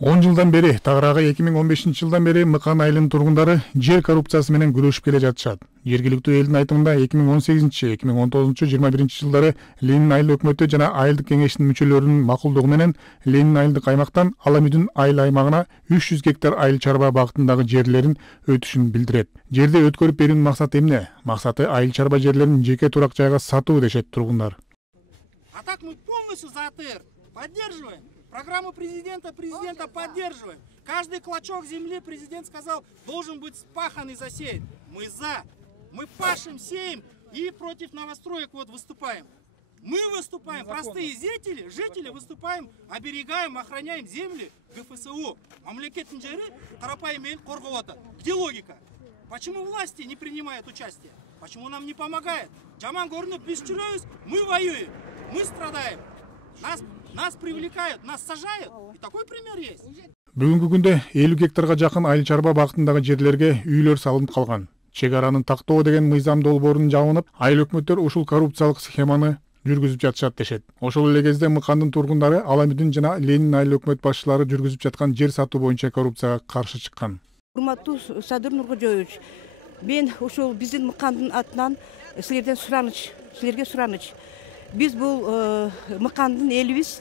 10 жылдан бери, тагыраагы 2015-жылдан бери Мыкан айылынын тургундары жер коррупциясы менен күрөшүп келе жатышат. Жергиликтүү элдин айтымында 2018-2021-жылдары Ленин айыл өкмөтү жана айылдык кеңештин мүчөлөрүнүн макулдугу менен Ленин айылдык аймактан Аламүдүн айыл аймагына 300 гектар айыл чарба багытындагы жерлерин өтүшүн билдирет. Жерди өткөрүп берүүнүн максаты эмне? Максаты айыл чарба жерлерин жеке турак жайга сатуу дешет тургундар. А так мы полностью за АТР поддерживаем. Программу президента поддерживаем. Каждый клочок земли президент сказал, должен быть спахан и засеян. Мы за. Мы пашем, сеем и против новостроек вот выступаем. Мы выступаем, простые жители выступаем, оберегаем, охраняем земли ГФСУ. Мамлекеттин жери Карапайым эл коргоп атат. Где логика? Почему власти не принимают участие? Почему нам не помогает? Жаман көрүнүп биз жүрөбүз, мы воюем, мы страдаем. Нас привлекают, нас сажают. И такой пример есть. Бүгүнкү күндө 50 гектарга жакын айыл чарба багытындагы жерлерге үйлөр салынып калган. Чек аранын Тактоо деген мыйзам долбоорунун жабынып, айыл өкмөттөр ушул коррупциялык схеманы жүргүзүп жатышат дешет. Ошол эле кезде Мыкандын тургундары Аламүдүн жана Ленин айыл өкмөт башчылары жүргүзүп жаткан жер сатуу боюнча коррупцияга каршы чыккан. Урматтуу Садыр Нуркожоевич, мен ушул биздин Мыкандын атынан силерге сураныч. Биз бул Мыкандын элибиз,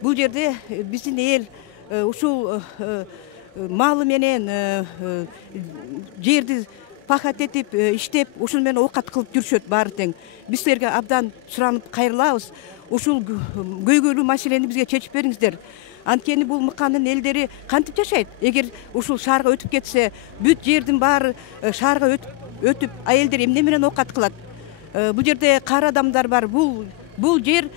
бул жерде биздин эл ушул малы менен жерди пахат этип, иштеп, ушул менен оокат кылып жүрүшөт баары тең. Биз силерге абдан суранып кайрылабыз. Ушул көйгөйлүү маселени бизге чечип бериңиздер. Анткени бул Мыкандын элдери кантип жашайт? Эгер ушул шаарга өтүп кетсе, бүт жердин баары шаарга өтүп, айелдер эмне менен оокат кылат? Бул жерде кара адамдар бар. Бул жер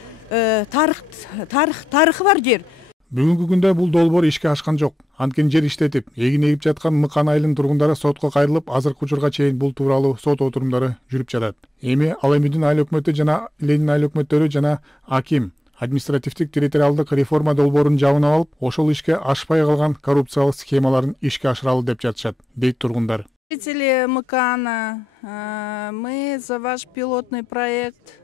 тарыхы бар жер. Бүгүнкү күндө бул долбоор ишке ашкан жок. Анткени жер иштетип, эгин эгип жаткан Мыкан айылынын тургундары сотко кайрылып, азыркы учурга чейин бул тууралуу сот отурумдары жүрүп жатат. Эми Аламүдүн айыл өкмөтү жана Ленин айыл өкмөттөрү жана аким административдик территориалдык реформа долбоорун жабынып алып, ошол ишке ашпай калган коррупциялык схемаларын ишке ашыралы деп жатышат, дейт тургундар. Жители Мыкана, мы за ваш пилотный проект,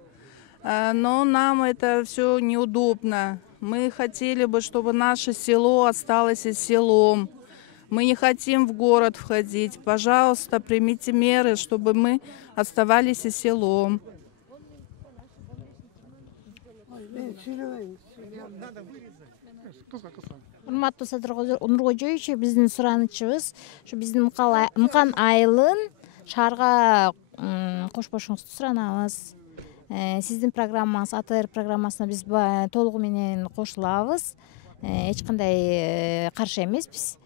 но нам это все неудобно. Мы хотели бы, чтобы наше село осталось и селом. Мы не хотим в город входить. Пожалуйста, примите меры, чтобы мы оставались и селом. Урматтуу Садыр Нуркожоевич, биздин суранычыбыз ушу биздин Мыкан айылын шаарга кошпошуңузду суранабыз. Сиздин программаңыз, АТР программасына биз толугу менен кошулабыз. Эч кандай каршы эмеспиз.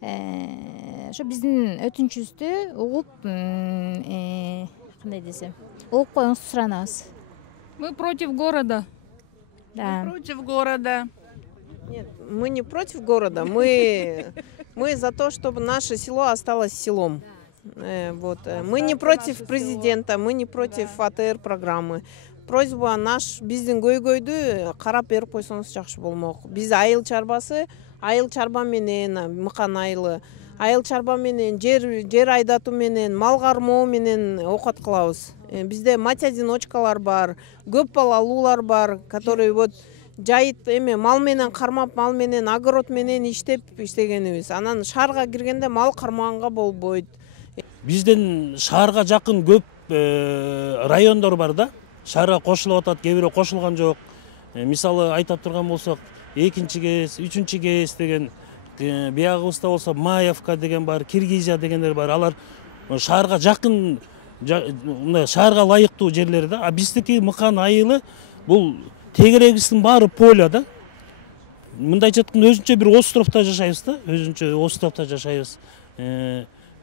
Ошо биздин өтүнүчүбүздү угуп, кандай десем, угуп коюңузду суранабыз. Мы против города. Да. Мы против города. Нет, мы не против города, мы за то, чтобы наше село осталось селом. Вот. Мы не против президента, мы не против АТР программы. Просьба наш биздин көйгөйдү карап берип койсоңуз жакшы болмок. Биз айыл чарбасы, айыл чарба менен Мыкан айылы, айыл чарба менен жер айдатуу менен, мал кармоо менен оокат кылабыз. Бизде мать-одиночкалар бар, көп балалуулар бар, которые вот жайыт мал менен кармап, мал менен огород менен иштегенибиз. Анан шаарга киргенде мал кармаганга болбойт. Бизден шаарга жакын көп райондор бар да. Шаарга кошулуп атат, кээ бирөө кошулган жок. Мисалы айтып турган болсок, 2-чи КС, 3-чү КС деген, биягыбызда болсо Маевка деген бар, Киргизия дегендер бар. Алар шаарга жакын, шаарга ылайыктуу жерлер да. А биздики Мыкан айылы бул тегерегибиздин баары поле да. Мындайча айтканда өзүнчө бир островто жашайбыз да, өзүнчө островто жашайбыз.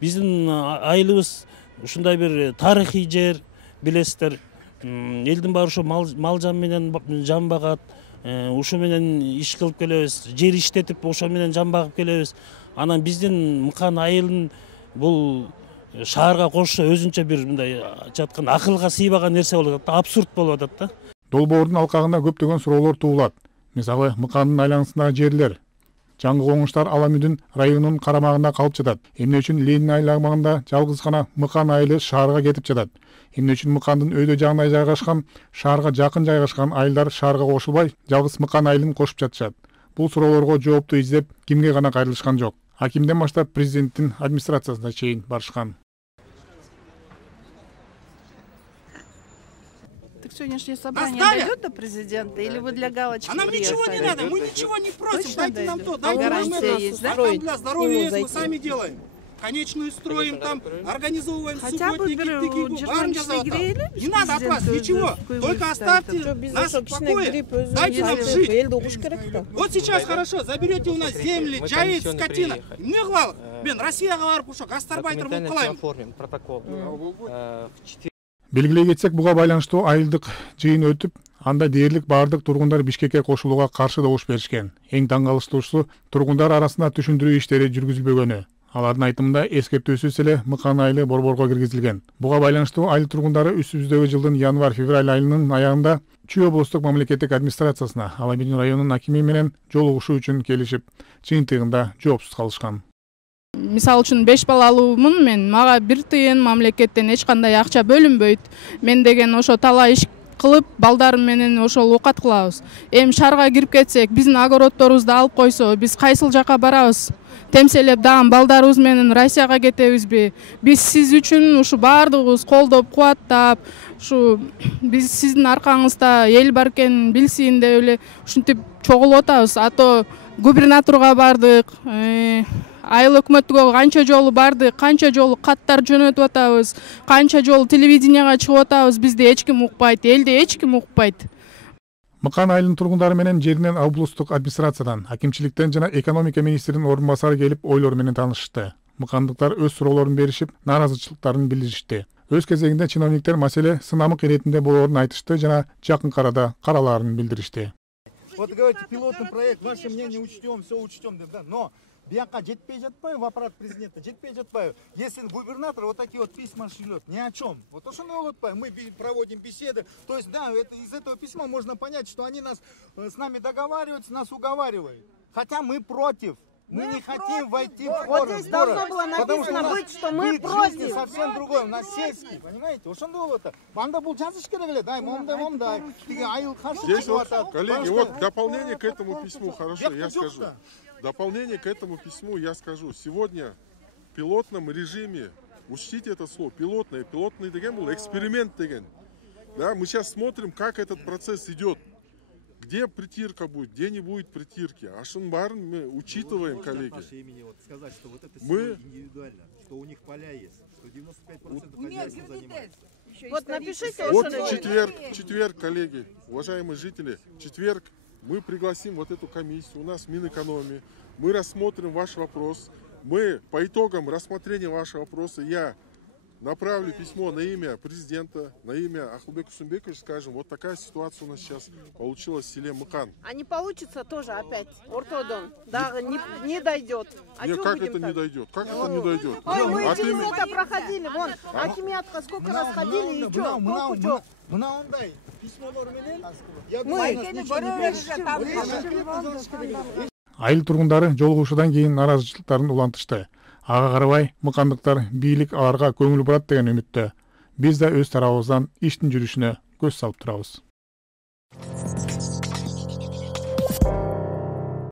Биздин айылыбыз ушундай бир тарыхый жер, билесиздер. Элдин баары ушу мал жан менен жан багат, ушу менен иш кылып келебиз, жер иштетип ошо менен жан багып келебиз. Анан биздин Мыкан айылын бул шаарга кошсо өзүнчө бир мындай жаткан акылга сыйбаган нерсе болуп атат, абсурд болуп атат да. Долбоордун алкагында көптөгөн суроолор туулат. Мисалы, Мыкандын айланасындагы жерлер, жаңы коңуштар Аламүдүн районунун карамагында калып жатат. Эмне үчүн Ленин айыл аймагында жалгыз гана Мыкан айылы шаарга кетип жатат? Эмне үчүн Мыкандын өйдө жагында жайгашкан, шаарга жакын жайгашкан айылдар шаарга кошулбай, жалгыз Мыкан айылын кошуп жатышат? бул суроолорго жоопту издеп кимге гана кайрылышкан жок. Акимден баштап президенттин администрациясына чейин барышкан. Сегодняшнее собрание дойдет до президента или вы для галочки А нам ничего не надо, мы ничего не просим, Точно дайте нам дойдет? то, дайте нам Гарантия это, есть, да? для здоровья есть, мы сами делаем. Конечную строим там, организовываем Хотя бы субботники, жиырма не надо от вас ничего, только оставьте нас в покое, дайте нам жить. Вот сейчас хорошо, заберете у нас земли, жайыт, скотина. Не главное, мен Россияга барып ушо гастарбайтер болуп калайм. Белгилей кетсек, буга байланыштуу айылдык жыйын өтүп, анда дээрлик баардык тургундар Бишкекке кошулууга каршы добуш беришкен. Эң таң калыштуусу тургундар арасында түшүндүрүү иштери жүргүзүлбөгөнү. Алардын айтымында эскертүүсүз эле Мыкан айылы борборго киргизилген. Буга байланыштуу айыл тургундары үстүбүздөгү жылдын январь-февраль айынын аягында Чүй облустук мамлекеттик администрациясына Алай-Медин районунун акими менен жолугушуу үчүн келишип, жыйынтыгында жоопсуз калышкан. Мисалы үчүн 5 балалуумун мен, мага бир тыйын мамлекеттен эч кандай акча бөлүнбөйт. Мен деген ошо талай иш кылып, балдарым менен ошол оокат кылабыз. Эми шаарга кирип кетсек, биздин огородторубузду алып койсо, биз кайсыл жака барабыз? Темселеп дагы балдарыбыз менен Россияга кетебизби? Биз сиз үчүн ушу баардыгыбыз колдоп, кубаттап, ушу биз сиздин аркаңызда эл бар экенин билсин деп эле ушинтип чогулуп атабыз. Ато губернаторго бардык, айыл өкмөткө канча жолу бардык, канча жолу каттар жөнөтүп атабыз, канча жолу телевиденияга чыгып атабыз, бизди эч ким укпайт, элди эч ким укпайт. Мыкан айылынын тургундары менен жеринен облустук администрациядан, акимчиликтен жана экономика министринин орун басары келип ойлору менен таанышышты. Мыкандыктар өз суроолорун беришип, нааразычылыктарын билдиришти. Өз кезегинде чиновниктер маселе сынамык иретинде болоорун айтышты жана жакын арада каралаарын билдиришти. Вот говорите, пилотный проект, ваше мнение учтем, все учтем, да, но бияка жетпей жатпайбы, в аппарат президента жетпей жатпайбы. Если губернатор вот такие вот письма шлет, ни о чем. Вот ошондой болуп атпайбы, мы проводим беседы, то есть да, из этого письма можно понять, что они нас с нами договариваются, нас уговаривают. Хотя мы против. Мы не хотим войти в город. Вот здесь должно было написано быть, что мы против. Совсем другой, у нас сельский, понимаете? Ошондой болот. Анда бул жазыш керек эле, дай, момдай. Айыл каршы чыгып атат. Коллеги, вот дополнение к этому письму, хорошо, я скажу. Дополнение к этому письму я скажу. Сегодня в пилотном режиме, учтите это слово, пилотный деген был эксперимент деген. Да, мы сейчас смотрим, как этот процесс идет. Где притирка будет, где не будет притирки. Ашын барын мы учитываем, коллеги. Сказать, что вот это мы индивидуально, что у них поля есть, что 95% хозяйства занимается. Вот напишите. Вот четверг, коллеги, уважаемые жители, четверг мы пригласим вот эту комиссию, у нас Минэкономии, мы рассмотрим ваш вопрос. Мы по итогам рассмотрения вашего вопроса я направлю письмо на имя президента, на имя Ахылбека Сумбековича, скажем, вот такая ситуация у нас сейчас получилась в селе Мыкан. А не получится тоже опять ортодон, да, не дойдет. Нет, как это не дойдет? Как это не дойдет? Ой, мы это проходили, вон, акимиатка сколько раз ходили и что? Айыл тургундары жолугушуудан кийин нааразычылыктарын улантышты. Ага карабай, мыкандыктар бийлик аларга көңүл бурат деген үмүттө. Биз да өз тарабыбыздан иштин жүрүшүнө көз салып турабыз.